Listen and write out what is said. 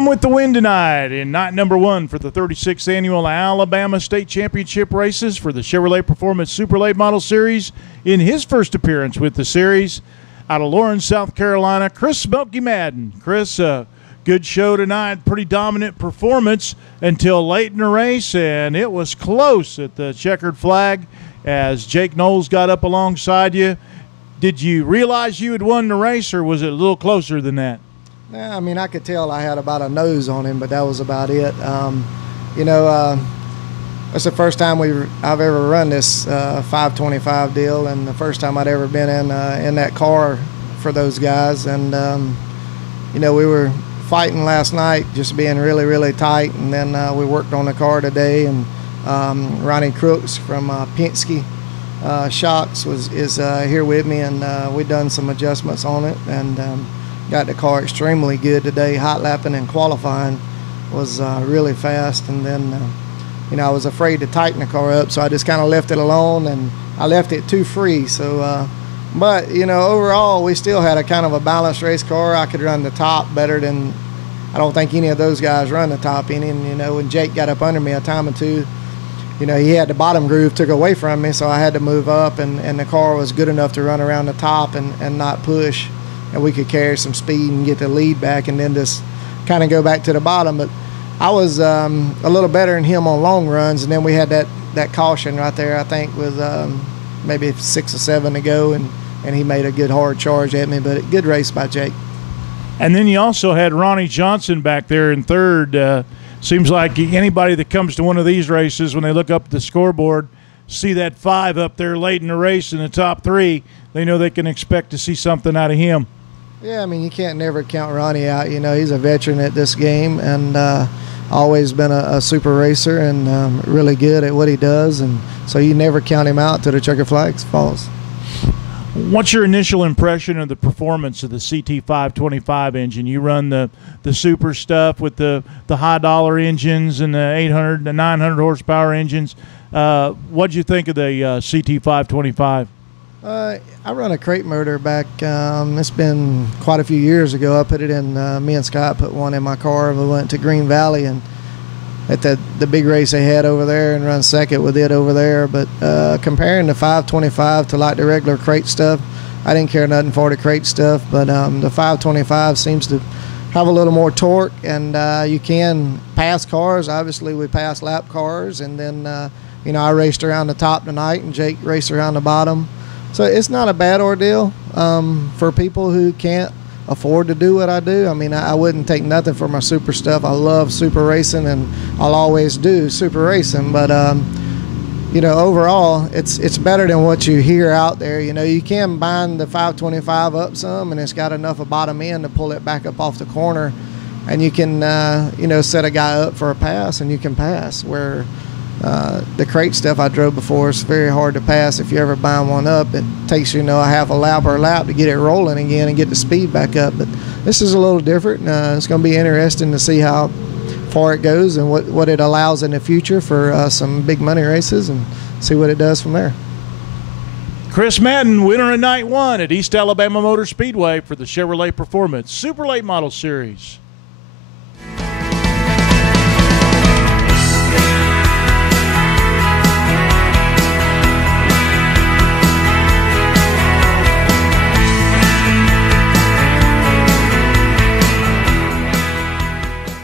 Home with the win tonight in night number 1 for the 36th annual Alabama State Championship races for the Chevrolet Performance Super Late Model Series. In his first appearance with the series, out of Lawrence, South Carolina, Chris "Smoky" Madden. Chris, good show tonight, pretty dominant performance until late in the race, and it was close at the checkered flag as Jake Knowles got up alongside you. Did you realize you had won the race, or was it a little closer than that? Yeah, I mean, I could tell I had about a nose on him, but that was about it. It's the first time I've ever run this 525 deal, and the first time I'd ever been in that car for those guys. And we were fighting last night, just being really, really tight, and then we worked on the car today. And Ronnie Crooks from Penske Shocks is here with me, and we done some adjustments on it, and got the car extremely good today. Hot lapping and qualifying was really fast, and then I was afraid to tighten the car up, so I just kind of left it alone, and I left it too free. So, but overall, we still had a kind of a balanced race car. I could run the top better than I don't think any of those guys run the top any. And when Jake got up under me a time or two, he had the bottom groove took away from me, so I had to move up, and the car was good enough to run around the top and not push. And we could carry some speed and get the lead back, and then just kind of go back to the bottom. But I was a little better than him on long runs, and then we had that caution right there, I think, with maybe 6 or 7 to go, and he made a good hard charge at me. But a good race by Jake. And then you also had Ronnie Johnson back there in third. Seems like anybody that comes to one of these races, when they look up at the scoreboard, see that 5 up there late in the race in the top 3, they know they can expect to see something out of him. Yeah, I mean, you can't never count Ronnie out. He's a veteran at this game, and always been a super racer, and really good at what he does. And so you never count him out till the checker flag falls. What's your initial impression of the performance of the CT525 engine? You run the super stuff with the high dollar engines and the 800, the 900 horsepower engines. What'd you think of the CT525? I run a crate motor back. It's been quite a few years ago. I put it in. Me and Scott put one in my car. We went to Green Valley and at the big race they had over there, and run second with it over there. But comparing the 525 to like the regular crate stuff, I didn't care nothing for the crate stuff. But the 525 seems to have a little more torque, and you can pass cars. Obviously, we pass lap cars, and then I raced around the top tonight, and Jake raced around the bottom. So it's not a bad ordeal for people who can't afford to do what I do. I mean, I wouldn't take nothing for my super stuff. I love super racing, and I'll always do super racing. But overall, it's better than what you hear out there. You can bind the 525 up some, and it's got enough of bottom end to pull it back up off the corner, and you can set a guy up for a pass, and you can pass. Where the crate stuff I drove before is very hard to pass. If you ever bind one up, it takes a half a lap or a lap to get it rolling again and get the speed back up. But this is a little different. It's going to be interesting to see how far it goes and what it allows in the future for some big money races, and see what it does from there. Chris Madden, winner of night 1 at East Alabama Motor Speedway for the Chevrolet Performance Super Late Model Series.